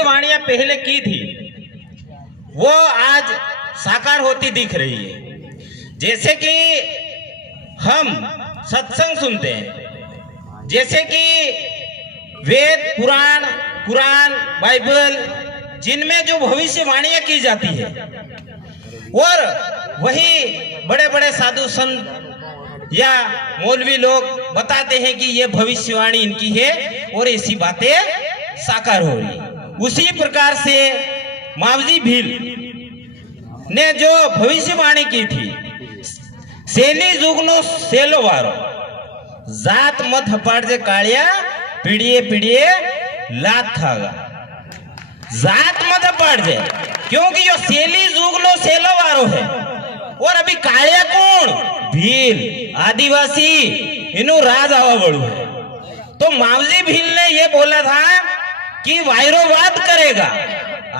भविष्यवाणियां पहले की थी वो आज साकार होती दिख रही है। जैसे कि हम सत्संग सुनते हैं, जैसे कि वेद पुराण कुरान बाइबल जिनमें जो भविष्यवाणियां की जाती है, और वही बड़े बड़े साधु संत या मौलवी लोग बताते हैं कि ये भविष्यवाणी इनकी है और ऐसी बातें साकार हो रही। उसी प्रकार से मावजी भील ने जो भविष्यवाणी की थी, सेली जुगनो सेलो वारो जात मत हपाड़जे कालिया पीड़िए पीड़िए लात खागा। जात मत हपाड़जे क्योंकि यो सेली जुगनो सेलो वारो है, और अभी कालिया कौन? भील आदिवासी इनु राज आवा बड़ू है। तो मावजी भील ने ये बोला था कि वायरोवाद करेगा।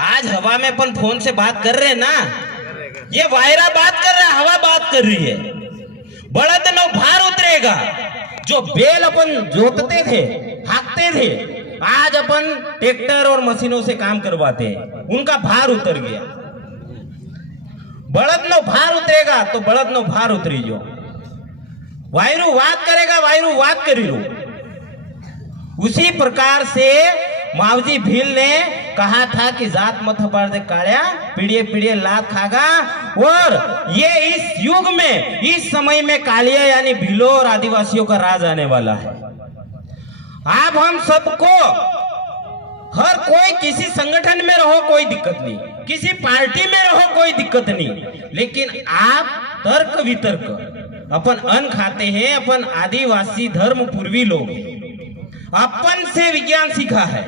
आज हवा में अपन फोन से बात कर रहे हैं ना, ये वायरा बात कर रहा है, हवा बात कर रही है। बड़द नो भार उतरेगा। जो बेल अपन जोतते थे हाकते थे, आज अपन ट्रैक्टर और मशीनों से काम करवाते हैं, उनका भार उतर गया। बड़द नो भार उतरेगा तो बड़द नो भार उतरी जो। वायरुवाद करेगा वायरुवाद करी लो। उसी प्रकार से मावजी भील ने कहा था कि जात मत हपाड़ दे कालिया पीड़िए पीड़िए लात खागा। और ये इस युग में इस समय में कालिया यानी भीलों और आदिवासियों का राज आने वाला है। आप हम सबको, हर कोई किसी संगठन में रहो कोई दिक्कत नहीं, किसी पार्टी में रहो कोई दिक्कत नहीं, लेकिन आप तर्क वितर्क अपन अन्न खाते हैं। अपन आदिवासी धर्म पूर्वी लोग अपन से विज्ञान सीखा है,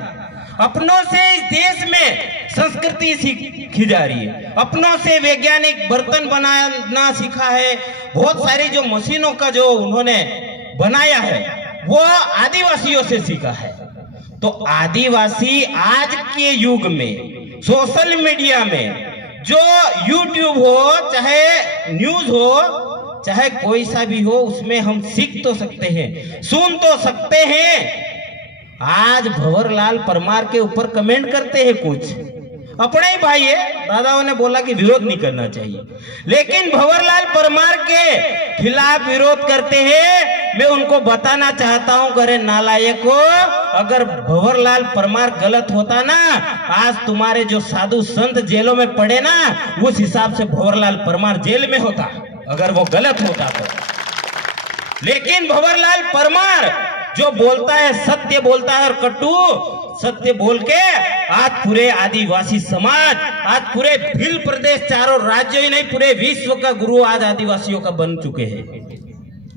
अपनों से इस देश में संस्कृति सीखी जा रही है, अपनों से वैज्ञानिक बर्तन बनाना सीखा है। बहुत सारी जो मशीनों का जो उन्होंने बनाया है वो आदिवासियों से सीखा है। तो आदिवासी आज के युग में सोशल मीडिया में जो यूट्यूब हो चाहे न्यूज हो चाहे कोई सा भी हो, उसमें हम सीख तो सकते हैं, सुन तो सकते हैं। आज भंवरलाल परमार के ऊपर कमेंट करते हैं कुछ अपने ही भाई है, दादाओं ने बोला कि विरोध नहीं करना चाहिए, लेकिन भंवरलाल परमार के खिलाफ विरोध करते हैं। मैं उनको बताना चाहता हूं, करे नालायक हो, अगर भंवरलाल परमार गलत होता ना, आज तुम्हारे जो साधु संत जेलों में पड़े ना, उस हिसाब से भंवरलाल परमार जेल में होता अगर वो गलत होता तो। लेकिन भंवरलाल परमार जो बोलता है सत्य बोलता है, और कटु सत्य बोल के आज पूरे आदिवासी समाज, आज पूरे भील प्रदेश, चारों राज्यों ही नहीं पूरे विश्व का गुरु आज आदिवासियों का बन चुके हैं।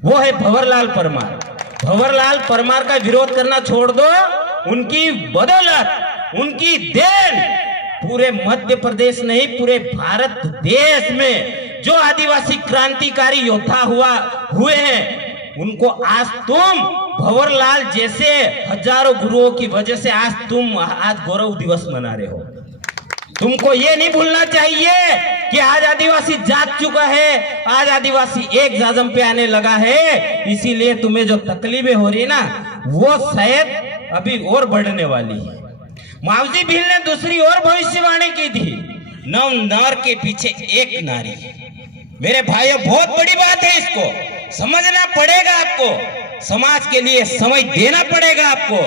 वो है भंवरलाल परमार। भंवरलाल परमार का विरोध करना छोड़ दो, उनकी बदौलत उनकी देन पूरे मध्य प्रदेश नहीं पूरे भारत देश में जो आदिवासी क्रांतिकारी योद्धा हुए हैं, उनको आज तुम भंवरलाल जैसे हजारों गुरुओं की वजह से आज तुम आज गौरव दिवस मना रहे हो। तुमको ये नहीं भूलना चाहिए कि आज आदिवासी जाग चुका है, आज आदिवासी एक जाजम पे आने लगा है। इसीलिए तुम्हें जो तकलीफें हो रही है ना, वो शायद अभी और बढ़ने वाली है। मावजी भील ने दूसरी और भविष्यवाणी की थी, नव नर के पीछे एक नारी। मेरे भाइयों, बहुत बड़ी बात है, इसको समझना पड़ेगा आपको, समाज के लिए समय देना पड़ेगा आपको,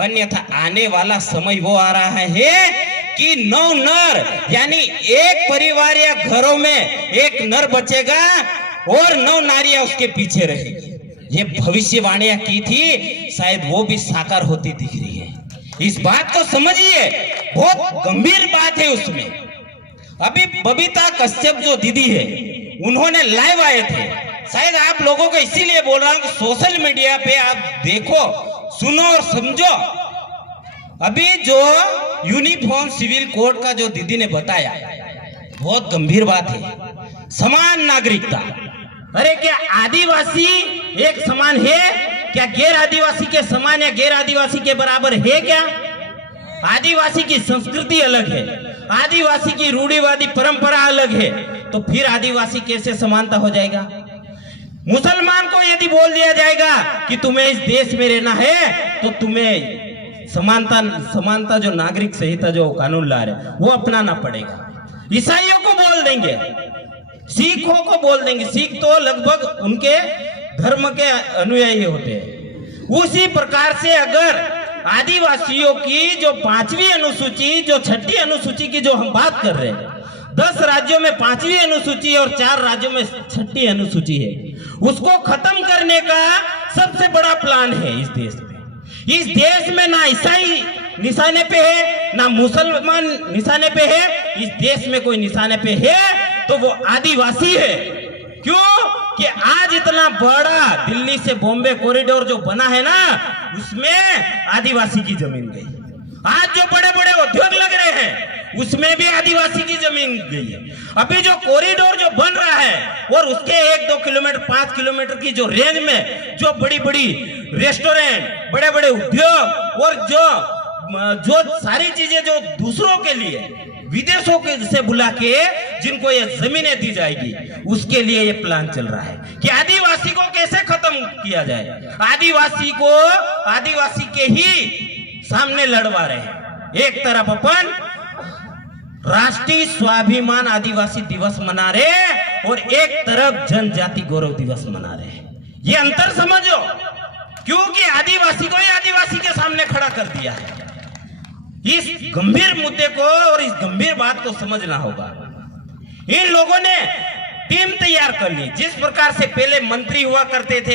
अन्यथा आने वाला समय वो आ रहा है कि नौ नर यानी एक परिवार या घरों में एक नर बचेगा और 9 नारियां उसके पीछे रहेगी। ये भविष्यवाणियां की थी, शायद वो भी साकार होती दिख रही है। इस बात को समझिए, बहुत गंभीर बात है उसमें। अभी बबीता कश्यप जो दीदी है, उन्होंने लाइव आए थे, शायद आप लोगों को इसीलिए बोल रहा हूं कि सोशल मीडिया पे आप देखो, सुनो और समझो। अभी जो यूनिफॉर्म सिविल कोड का जो दीदी ने बताया, बहुत गंभीर बात है। समान नागरिकता, अरे क्या आदिवासी एक समान है क्या? गैर आदिवासी के समान या गैर आदिवासी के बराबर है क्या? आदिवासी की संस्कृति अलग है, आदिवासी की रूढ़िवादी परंपरा अलग है, तो फिर आदिवासी कैसे समानता हो जाएगा? मुसलमान को यदि बोल दिया जाएगा कि तुम्हें इस देश में रहना है तो तुम्हें समानता समानता जो नागरिक संहिता जो कानून ला रहे वो अपनाना पड़ेगा। ईसाइयों को बोल देंगे, सिखों को बोल देंगे, सिख तो लगभग उनके धर्म के अनुयायी होते हैं। उसी प्रकार से अगर आदिवासियों की जो 5वीं अनुसूची, जो 6ठी अनुसूची की जो हम बात कर रहे हैं, 10 राज्यों में 5वीं अनुसूची और 4 राज्यों में 6ठी अनुसूची है, उसको खत्म करने का सबसे बड़ा प्लान है इस देश में। इस देश में ना ईसाई निशाने पे है, ना मुसलमान निशाने पे है, इस देश में कोई निशाने पे है तो वो आदिवासी है। क्यों कि आज इतना बड़ा दिल्ली से बॉम्बे कॉरिडोर जो बना है ना, उसमें आदिवासी की जमीन गई। आज जो बड़े बड़े उद्योग लग रहे हैं उसमें भी आदिवासी की जमीन गई है। अभी जो कॉरिडोर जो बन रहा है और उसके 1-2 किलोमीटर 5 किलोमीटर की जो रेंज में जो बड़ी बड़ी रेस्टोरेंट, बड़े बड़े उद्योग और जो सारी चीजें जो दूसरों के लिए विदेशों के से बुला के जिनको ये जमीनें दी जाएगी, उसके लिए ये प्लान चल रहा है कि आदिवासी को कैसे खत्म किया जाए। आदिवासी के ही सामने लड़वा रहे हैं। एक तरफ अपन राष्ट्रीय स्वाभिमान आदिवासी दिवस मना रहे और एक तरफ जनजाति गौरव दिवस मना रहे। ये अंतर समझो, क्योंकि आदिवासी को ही आदिवासी के सामने खड़ा कर दिया है। इस गंभीर मुद्दे को और इस गंभीर बात को समझना होगा। इन लोगों ने टीम तैयार कर ली। जिस प्रकार से पहले मंत्री हुआ करते थे,